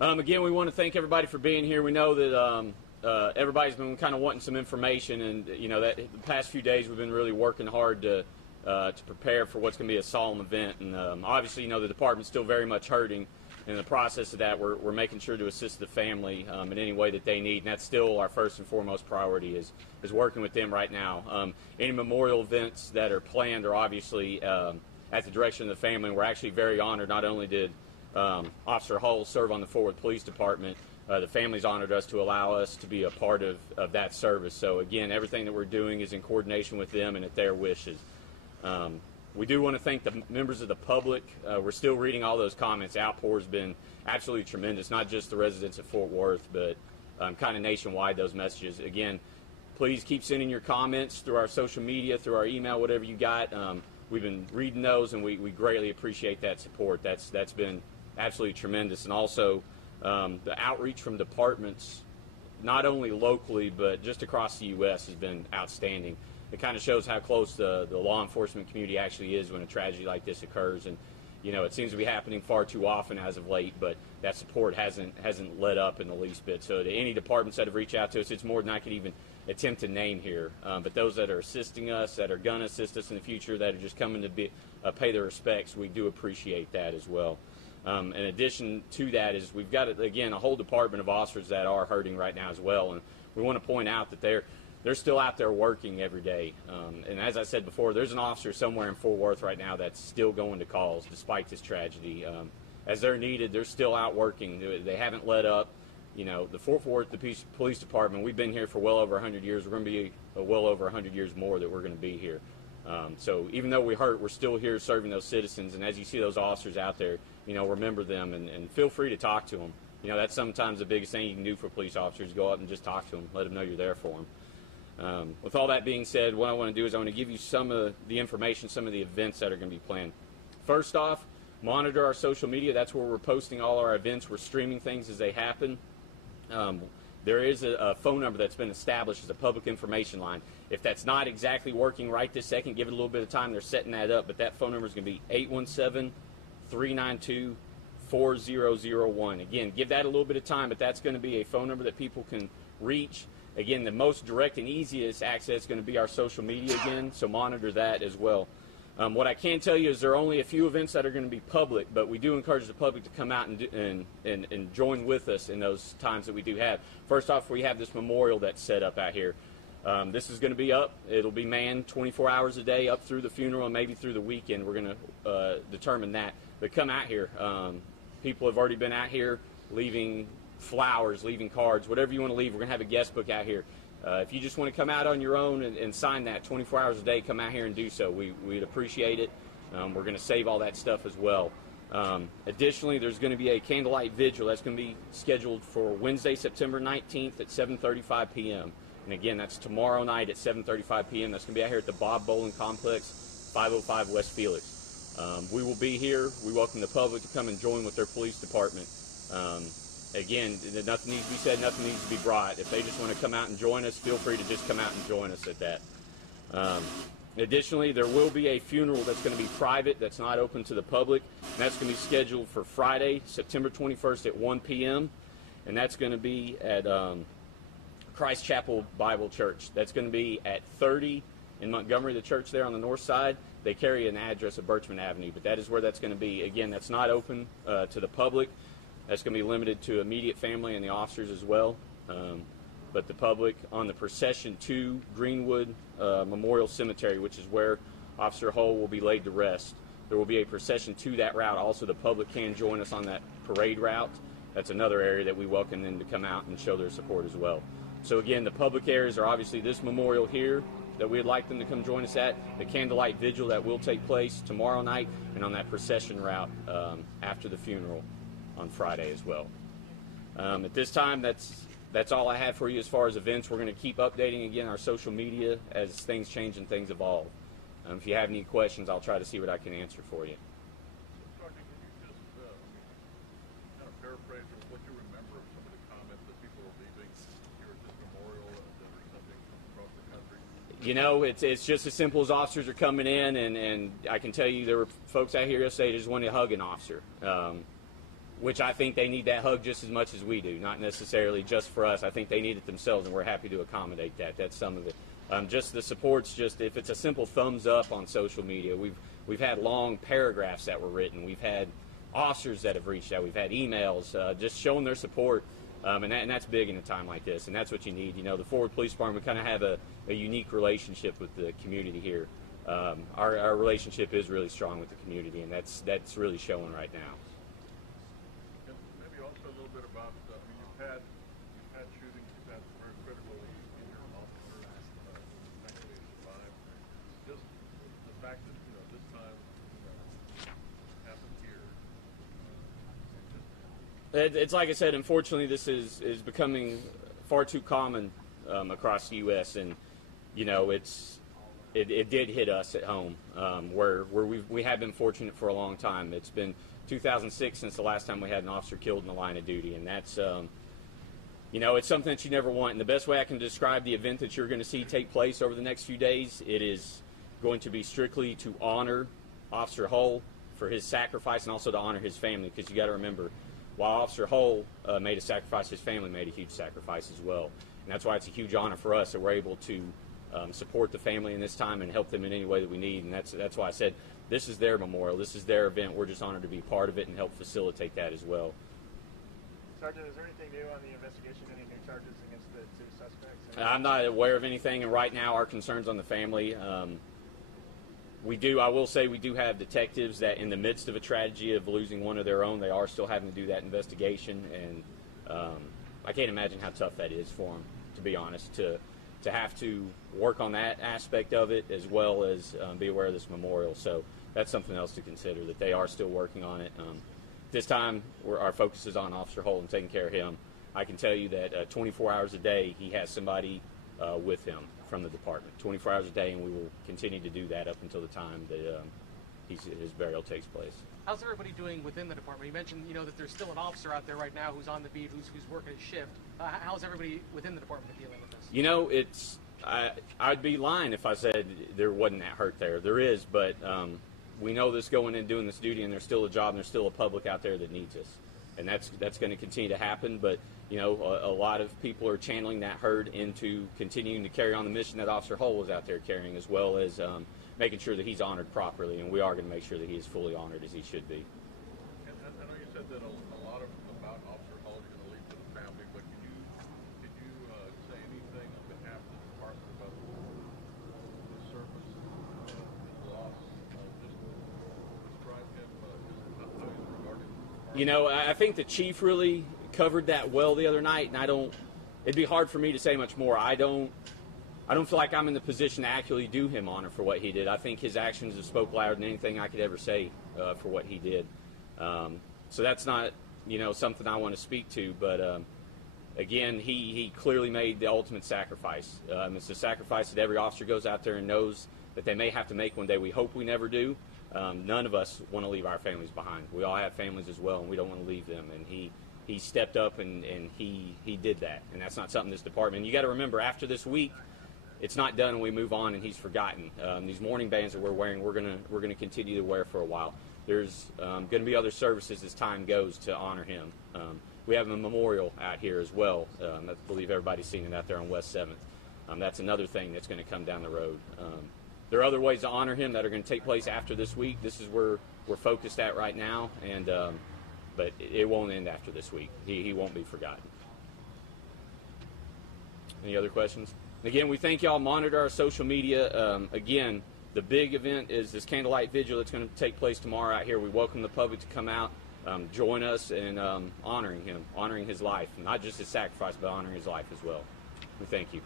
Again, we want to thank everybody for being here. We know that everybody's been kind of wanting some information, and that the past few days we've been really working hard to prepare for what's going to be a solemn event. And obviously, the department's still very much hurting. In the process of that, we're making sure to assist the family in any way that they need, and that's still our first and foremost priority is working with them right now. Any memorial events that are planned are obviously at the direction of the family. And we're actually very honored. Not only did Officer Hull serve on the Fort Worth Police Department, the family's honored us to allow us to be a part of that service. So again, everything that we're doing is in coordination with them and at their wishes. We do want to thank the members of the public. We're still reading all those comments. Outpour has been absolutely tremendous, not just the residents of Fort Worth, but kind of nationwide, those messages. Again, please keep sending your comments through our social media, through our email, whatever you got. We've been reading those, and we greatly appreciate that support. That's been absolutely tremendous. And also the outreach from departments, not only locally, but just across the U.S. has been outstanding. It kind of shows how close the law enforcement community actually is when a tragedy like this occurs. And it seems to be happening far too often as of late, but that support hasn't let up in the least bit. So to any departments that have reached out to us, it's more than I could even attempt to name here. But those that are assisting us, that are going to assist us in the future, that are just coming to pay their respects, we do appreciate that as well. In addition to that is we've got, again, a whole department of officers that are hurting right now as well. And we want to point out that they're still out there working every day. And as I said before, there's an officer somewhere in Fort Worth right now that's still going to calls despite this tragedy. As they're needed, they're still out working. They haven't let up. The Fort Worth Police Department, we've been here for well over 100 years. We're going to be well over 100 years more that we're going to be here. So even though we hurt, we're still here serving those citizens. And as you see those officers out there, remember them and feel free to talk to them. That's sometimes the biggest thing you can do for police officers, go up and just talk to them, let them know you're there for them. With all that being said, what I want to do is I want to give you some of the information, some of the events that are going to be planned. First off, monitor our social media. That's where we're posting all our events. We're streaming things as they happen. There is a phone number that's been established as a public information line. If that's not exactly working right this second, give it a little bit of time. They're setting that up, but that phone number is going to be 817-392-4001. Again, give that a little bit of time, but that's going to be a phone number that people can reach. Again, the most direct and easiest access is going to be our social media again, so monitor that as well. What I can tell you is there are only a few events that are going to be public, but we do encourage the public to come out and join with us in those times that we do have. First off, we have this memorial that's set up out here. This is going to be up. It'll be manned 24 hours a day up through the funeral and maybe through the weekend. We're going to determine that. But come out here. People have already been out here leaving flowers, leaving cards, whatever you want to leave. We're going to have a guest book out here. If you just want to come out on your own and sign that 24 hours a day, come out here and do so. We'd appreciate it. We're going to save all that stuff as well. Additionally, there's going to be a candlelight vigil that's going to be scheduled for Wednesday, September 19th at 7:35 p.m. And again, that's tomorrow night at 7:35 p.m. That's going to be out here at the Bob Bowling Complex, 505 West Felix. We will be here. We welcome the public to come and join with their police department. Again, nothing needs to be said, nothing needs to be brought. If they just want to come out and join us, feel free to just come out and join us at that. Additionally, there will be a funeral that's going to be private, that's not open to the public. And that's going to be scheduled for Friday, September 21st at 1 p.m. And that's going to be at Christ Chapel Bible Church. That's going to be at 30 in Montgomery, the church there on the north side. They carry an address of Birchman Avenue, but that is where that's going to be. Again, that's not open to the public. That's going to be limited to immediate family and the officers as well. But the public on the procession to Greenwood Memorial Cemetery, which is where Officer Hull will be laid to rest. There will be a procession to that route. Also, the public can join us on that parade route. That's another area that we welcome them to come out and show their support as well. So again, the public areas are obviously this memorial here that we'd like them to come join us at, the candlelight vigil that will take place tomorrow night, and on that procession route after the funeral on Friday as well. At this time, that's all I have for you as far as events. We're going to keep updating again our social media as things change and things evolve. If you have any questions, I'll try to see what I can answer for you. Sergeant, can you just kind of paraphrase what you remember of some of the comments that people are leaving here at this memorial that are something across the country? It's just as simple as officers are coming in, and I can tell you there were folks out here yesterday that just wanted to hug an officer. which I think they need that hug just as much as we do, not necessarily just for us. I think they need it themselves, and we're happy to accommodate that. That's some of it. Just the support's just, if it's a simple thumbs up on social media, we've had long paragraphs that were written. We've had officers that have reached out. We've had emails just showing their support, and that's big in a time like this, and that's what you need. You know, the Forward Police Department, we kind of have a unique relationship with the community here. Our relationship is really strong with the community, and that's really showing right now. And maybe also a little bit about, I mean, you've had shootings, you've had very critical in your officers, thankfully survived. Just the fact that, you know, this time, happened here. It's like I said, unfortunately, this is becoming far too common across the U.S., and, you know, it did hit us at home, where we have been fortunate for a long time. It's been 2006 since the last time we had an officer killed in the line of duty, and that's, you know, it's something that you never want. And the best way I can describe the event that you're going to see take place over the next few days, it is going to be strictly to honor Officer Hull for his sacrifice and also to honor his family, because you got to remember, while Officer Hull made a sacrifice, his family made a huge sacrifice as well. And that's why it's a huge honor for us that we're able to support the family in this time and help them in any way that we need. And that's why I said this is their memorial, this is their event. We're just honored to be part of it and help facilitate that as well. Sergeant, is there anything new on the investigation? Any new charges against the two suspects? I'm not aware of anything, and right now our concerns on the family. I will say we do have detectives that in the midst of a tragedy of losing one of their own, they are still having to do that investigation, and I can't imagine how tough that is for them, to be honest, to have to work on that aspect of it as well as be aware of this memorial. So that's something else to consider, that they are still working on it. This time our focus is on Officer Hull and taking care of him. I can tell you that 24 hours a day he has somebody with him from the department, 24 hours a day, and we will continue to do that up until the time that his burial takes place. How's everybody doing within the department? You mentioned, you know, that there's still an officer out there right now who's on the beat, who's working a shift. How's everybody within the department dealing with this? You know, I'd be lying if I said there wasn't that hurt there. There is, but we know this going in doing this duty, and there's still a job, and there's still a public out there that needs us, and that's going to continue to happen. But you know, a lot of people are channeling that hurt into continuing to carry on the mission that Officer Hull was out there carrying, as well as making sure that he's honored properly, and we are going to make sure that he is fully honored as he should be. And I know you said that a lot about Officer Hull is going to leave to the family, but did you say anything on behalf of the department about his service and his loss? Just describe him, just how he's regarded in the department. You know, I think the chief really covered that well the other night, and it'd be hard for me to say much more. I don't feel like I'm in the position to actually do him honor for what he did. I think his actions have spoke louder than anything I could ever say for what he did. So that's not, you know, something I want to speak to, but again, he clearly made the ultimate sacrifice. It's a sacrifice that every officer goes out there and knows that they may have to make one day. We hope we never do. None of us want to leave our families behind. We all have families as well, and we don't want to leave them. And he stepped up and he did that, and that's not something this department. And you got to remember, after this week, it's not done and we move on and he's forgotten. These mourning bands that we're wearing, we're gonna continue to wear for a while. There's going to be other services as time goes to honor him. We have a memorial out here as well. I believe everybody's seen it out there on West 7th. That's another thing that's going to come down the road. There are other ways to honor him that are going to take place after this week. This is where we're focused at right now, and but it won't end after this week. He won't be forgotten. Any other questions? Again, we thank y'all. Monitor our social media. Again, the big event is this candlelight vigil that's going to take place tomorrow out here. We welcome the public to come out, join us in honoring him, honoring his life, not just his sacrifice, but honoring his life as well. We thank you.